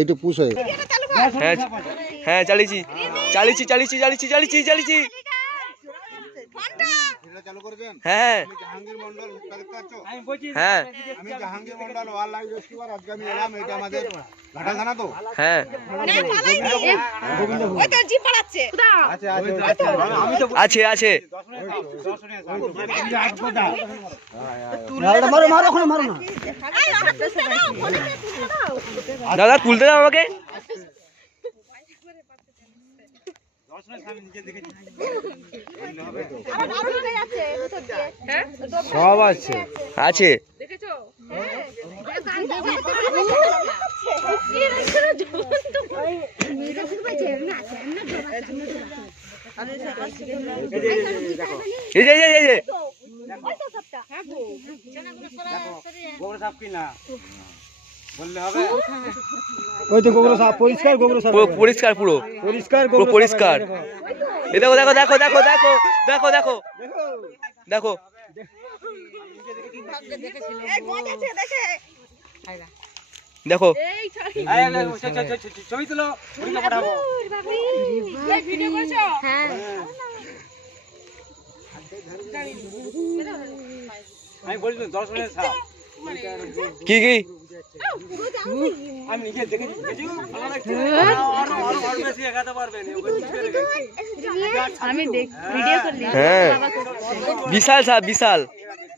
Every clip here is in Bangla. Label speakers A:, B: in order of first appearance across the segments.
A: এইটা পুষ হয়ে
B: হ্যাঁ হ্যাঁ চালিয়েছি চালিয়েছি। চালিয়েছি চালিয়েছি চালিয়েছি চালিয়েছি। হ্যাঁ। হ্যাঁ। হ্যাঁ।
A: আছে। আছে
B: দাদা তুলতে দাও আমাকে।
A: সব আছে।
B: আছে। এই যে এই যে দেখো
C: গোবর সাপ কিনা?
D: ওই তো গোগুলো সাপ পরিষ্কার গোগুলো সাপ
B: পুরো পরিষ্কার পুরো।
D: পরিষ্কার
B: পুরো পরিষ্কার। এই দেখো দেখো দেখো দেখো দেখো দেখো দেখো। দেখো।
C: দেখে।
B: দেখো।
D: ছবি। তুলো পাঠাবো
C: ভিডিও করছ?
D: আমি বলি তো দর্শনের
B: কি কি? হ্যাঁ। বিশাল সাহেব বিশাল।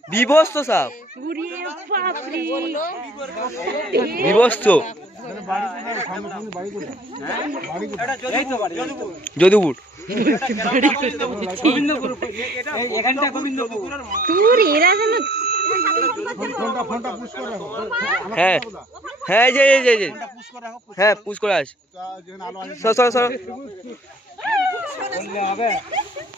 D: বিবস্ত সাহেব বিবস্ত যদুপুর
A: তোর এরা যেন
B: হ্যাঁ। হ্যাঁ এই যে যে হ্যাঁ পুশ করে আস। সর সর সর।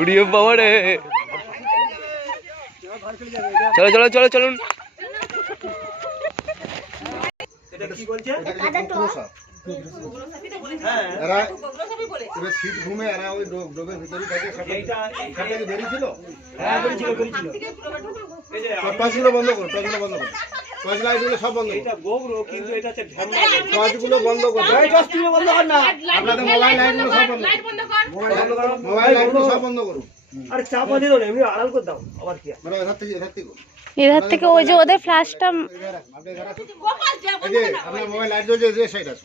B: উড়িয়ে বাবা রে চলো চলো চলো চলুন।
D: এটা কি বলছে?
A: এরা এরা শীত ঘুমে এরা ওই ডোবের ভিতরেই থাকে
D: এইটা
A: খাট থেকে বেরিয়েছিল
D: হ্যাঁ
A: টর্চগুলো বন্ধ করো টর্চগুলো বন্ধ করো। টর্চ লাইটগুলো সব বন্ধ
D: এটা গোবর কিন্তু এটা হচ্ছে ঢ্যামনা
A: টর্চগুলো বন্ধ করো।
D: এই টস বন্ধ কর। না
A: আপনাদের মোবাইল লাইটগুলো সব বন্ধ করো। মোবাইল লাইটগুলো সব বন্ধ করো।
D: আরে চাপা দিও না এমনি আড়াল করে দাও আবার কি
A: মানে এধার থেকে এধার থেকে।
E: এধার থেকে ওই যে ওদের ফ্ল্যাশটা
A: আপনার মোবাইল লাইট জ্বলছে যে সাইড আছে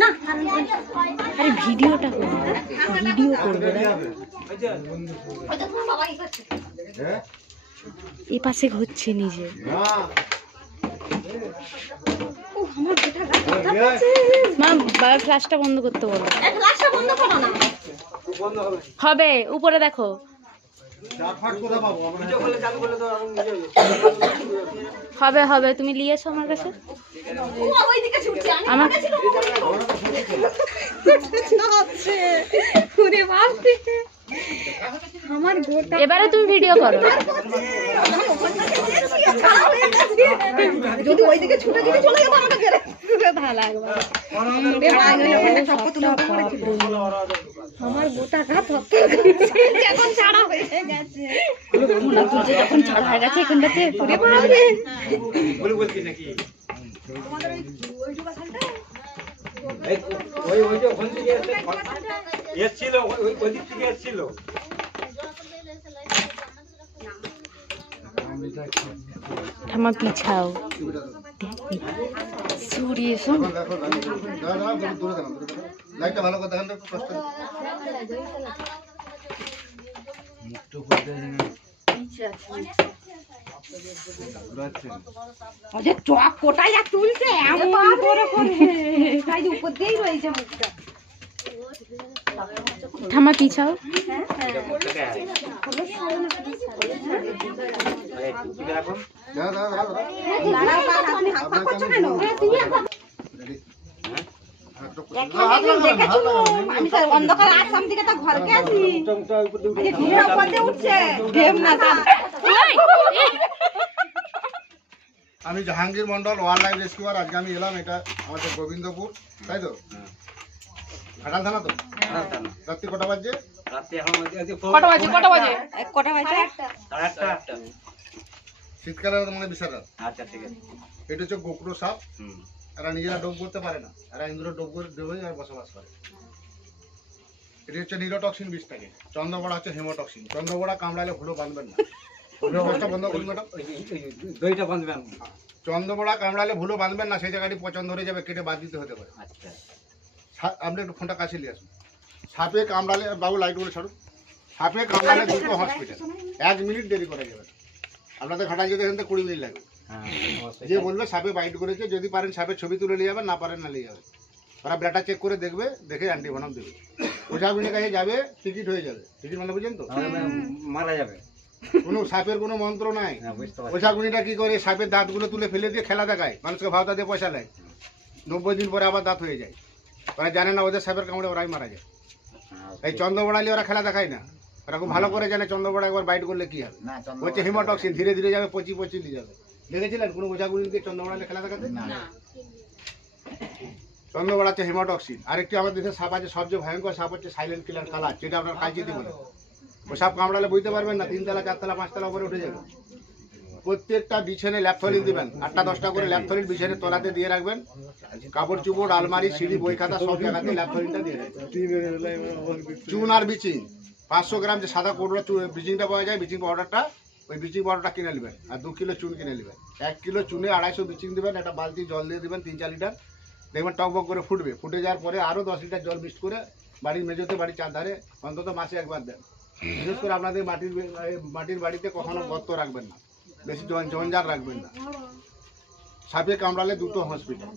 D: না
E: আরে ভিডিওটা করব ভিডিও করব? এ পাশে হচ্ছে নিজে। মা বাবা ফ্ল্যাশটা বন্ধ করতে বলো।
D: হবে
E: উপরে দেখো। হবে হবে তুমি নিয়ে এসো আমার কাছে আমার এবারে তুমি ভিডিও করো।
C: যদি ওইদিকে ছুটে যদি চলে যেত আমাকে ভালো লাগবে। আমার গোটা গা থপথপ করছে। এখন ছাড়া হয়ে গেছে।
E: মোনা তুলছে যখন ছাড়া হয়ে গেছে এখানটাতে
C: ওরে বাবারে।
D: বলে বলছি নাকি? এই, ওই ওই যে ওখান থেকে এসে ওই ওই- ওই দিক থেকে এসছিল।
E: ঠামা পিছাও সরিয়ে।
A: দাঁড়া, দূরে। লাইটটা ভালো করে দেখান তো একটু কষ্ট করে।
C: যে চক কোটাই যা তুলছে? এমন বড় করে। তাই উপর দিয়েই রয়েছে মুখটা।
E: ঠামা পিছাও
A: দাঁড়া, দাঁড়া, দাঁড়া, দাঁড়া।
C: দাঁড়াও আপনি হাত পা করছ কেন
A: Ready? হাতটা করে-
C: একখানে
A: হাত লাগাবেন না, হাত
C: দেখেছিল,
A: লাগাবেন না,
C: আমি অন্ধকার আসলাম দিকে তো ঘরকে উঠছে।
A: Jahangir Mondal one life rescuer. আজকে আমি এলাম এটা আমাদের গোবিন্দপুর তাই তো? ঘাটাল থানা তো? রাত্রি কটা বাজছে?
D: রাতে এখন
E: কটা বাজে? কটা বাজে?
C: কটা বাজে?
D: সাড়ে
A: শীতকালের মানে বিশাল
D: আচ্ছা ঠিক আছে।
A: এটা হচ্ছে গোকরো সাপ।
D: হুম।
A: এরা নিজেরা ডোব করতে পারে না। এরা ইন্দ্র ডোব করে ডোবে আর বসবাস করে। এটি হচ্ছে নিরোটক্সিন বিষ থাকে চন্দ্রবড়া হচ্ছে হেমোটক্সিন। চন্দ্রবড়া কামড়ালে ভুলো বাঁধবেন না।
D: দইটা বাঁধবেন
A: চন্দ্রবড়া কামড়ালে ভুলো বাঁধবেন না সেই জায়গাটি পছন্দ হয়ে যাবে কেটে বাদ দিতে হতে পারে।
D: আচ্ছা।
A: আপনি একটু ফোনটা কাছে নিয়ে আসুন। সাপে কামড়ালে বাবু লাইট করে ছাড়ুন। সাপে কামড়ালে দুটো হসপিটাল এক মিনিট দেরি করা যাবে। আপনাদের ঘাটাল যেতে এখান থেকে কুড়ি মিনিট লাগবে।
D: হ্যাঁ।
A: যে বলবে সাপে বাইট করেছে যদি পারেন সাপের ছবি তুলে নিয়ে যাবেন না পারেন না নিয়ে যাবেন। ওরা ব্লাডটা চেক করে দেখবে দেখে অ্যান্টিভেনম দেবে। ওঝাগুলির কাছে যাবে টিকিট হয়ে যাবে। টিকিট মানে বুঝেন তো?
D: মারা যাবে।
A: কোনো সাপের কোনো মন্ত্র নাই।
D: হ্যাঁ
A: ওঝাগুনিটা কি করে? সাপের দাঁতগুলো তুলে ফেলে দিয়ে খেলা দেখায়। মানুষকে ভাওতা দিয়ে পয়সা নেয় নব্বই দিন পরে আবার দাঁত হয়ে যায়। ওরা জানে না ওদের সাপের কামড়ে ওরাই মারা যায়।
D: হ্যাঁ,
A: এই চন্দ্রবড়ালি ওরা খেলা দেখায় না। ওরা খুব ভালো করে জানে চন্দ্রবড়া একবার বাইট করলে কি হবে। হচ্ছে হিমোটক্সিন ধীরে ধীরে যাবে পচি পচি নিয়ে যাবে। দেখেছিলেন কোনো ওঝাগুলি দিয়ে চন্দ্রবড়ালে খেলা দেখাতে? চন্দ্রবড়া হচ্ছে হিমোটক্সিন। আরেকটি আমাদের দেশের সাপ আছে সবচেয়ে ভয়ঙ্কর সাপ হচ্ছে সাইলেন্ট কিলার কালার যেটা আপনার কালচিতি বলে। ও সাপ কামড়ালে বুঝতে পারবেন না তিনতলা চারতলা পাঁচতলা উপরে উঠে যাবে। প্রত্যেকটা বিছানে ল্যাপথলিন দিবেন আটটা দশটা করে ল্যাপথলিন বিছানে তলাতে দিয়ে রাখবেন। কাপড় চুপড় আলমারি সিঁড়ি বই খাতা সব জায়গাতে ল্যাপথলিনটা দিয়ে রাখবেন। চুন আর বিচিং পাঁচশো গ্রাম যে সাদা কোটোর বিচিংটা পাওয়া যায় বিচিং পাউডারটা ওই বিচিং পাউডারটা কিনে নেবেন, আর দু কিলো চুন কিনে নেবেন। এক কিলো চুনে আড়াইশো বিচিং দেবেন, একটা বালতি জল দিয়ে দেবেন, তিন চার লিটার। দেখবেন টকবক করে ফুটবে। ফুটে যাওয়ার পরে আরও দশ লিটার জল মিক্স করে বাড়ির মেঝোতে, বাড়ির চারধারে অন্তত মাসে একবার দেন। বিশেষ করে আপনাদের মাটির মাটির বাড়িতে কখনো গর্ত রাখবেন না। বেশি জঞ্জার রাখবেন না। সাপে কামড়ালে দুটো হসপিটাল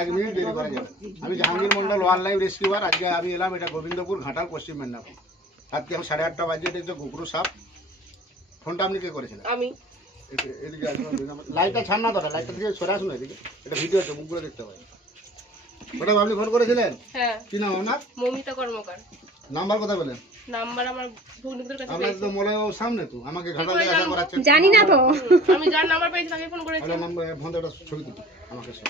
A: এক মিনিট দেরি করা যাবে। আমি Jahangir Mondal one life rescuer আজকে আমি এলাম এটা গোবিন্দপুর ঘাটাল, পশ্চিম মেদিনীপুর। আজকে এখন সাড়ে আটটা বাজে, এটা হচ্ছে কুকুরু সাপ। ফোনটা আপনি কে করেছিলেন?
E: আমি।
A: এদিকে- এদিকে আসুন, লাইটটা ছাড় না দাদা লাইটটা থেকে সরে আসুন এদিকে। এটা ভিডিও আছে মুখগুলো দেখতে পাই ম্যাডাম আপনি ফোন করেছিলেন?
F: হ্যাঁ।
A: কি নাম আপনার?
F: মমিতা কর্মকার।
A: নাম্বার কথা বলেন?
F: নাম্বার আমার ভগ্নিদের কাছে
A: আপনার তো মনে হয় সামনে তো আমাকে আশা করাচ্ছেন
C: জানি না তো।
F: আমি যার নাম্বার পেয়েছি তাকে ফোন করেছি।
A: আপনার নাম্বার ফোন একটা ছবি আমাকে সব।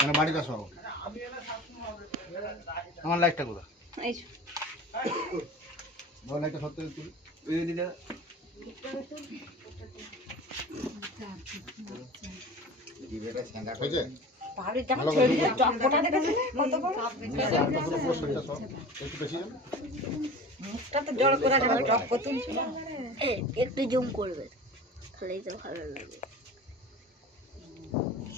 A: মানে বাড়িটা সহ আমার লাইটটা কোথায়?
C: এই যে,
A: ভালো লাইটটা তুলি
D: ওই দিকে
A: হয়েছে?
C: পাহাড়ের জামা ছেড়ে দিয়ে চপ্পটা দেখেছিলে কত বড়?
A: হাতটা পুরো পুরো শরীরটা সব? একটু বেশি যান।
C: মুখটা তো জড় করে দেখো চপ্প তুলছিল
E: একটু জুম করবে তাহলেই তো ভালো লাগবে।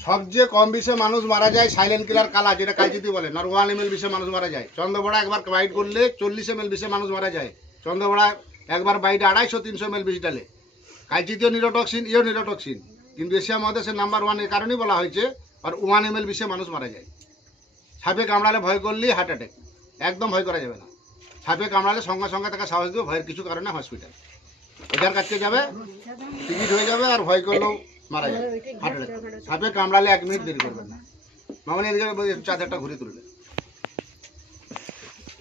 A: সবচেয়ে কম বিষে মানুষ মারা যায় সাইলেন্ট কিলার কালা যেটা কাইজিতি বলেন আর ওয়ান এম এল বিষে মানুষ মারা যায়। চন্দ্রবড়া একবার বাইট করলে চল্লিশ এম এল বিষে মানুষ মারা যায়। চন্দ্রবড়া একবার বাইটে আড়াইশো, তিনশো এম এল বিষ ডালে কাইজিতিও নিরোটক্সিন, ইও নিরোটক্সিন। কিন্তু এশিয়া মহাদেশের নাম্বার ওয়ানের কারণেই বলা হয়েছে, আর ওয়ান এম এল বিষে মানুষ মারা যায়। সাপে কামড়ালে ভয় করলেই হার্ট অ্যাটাক একদম ভয় করা যাবে না। সাপে কামড়ালে সঙ্গে সঙ্গে তাকে সাহস দেবে ভয়ের কিছু কারণে হসপিটাল ওটার কাছে যাবে, টিকিট হয়ে যাবে, আর ভয় করলেও মারা যাবে। হার্ট অ্যাটাক সাপে কামড়ালে এক মিনিট দেরি করবেন না। মামনি এদিকে চাদরটা ঘুরে তুলবে বন্ধ কর একটা জল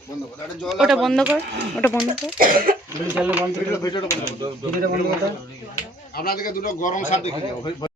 E: ওটা বন্ধ কর ওটা বন্ধ কর।
A: আপনাদেরকে দুটো গরম সার দেখে দেবো।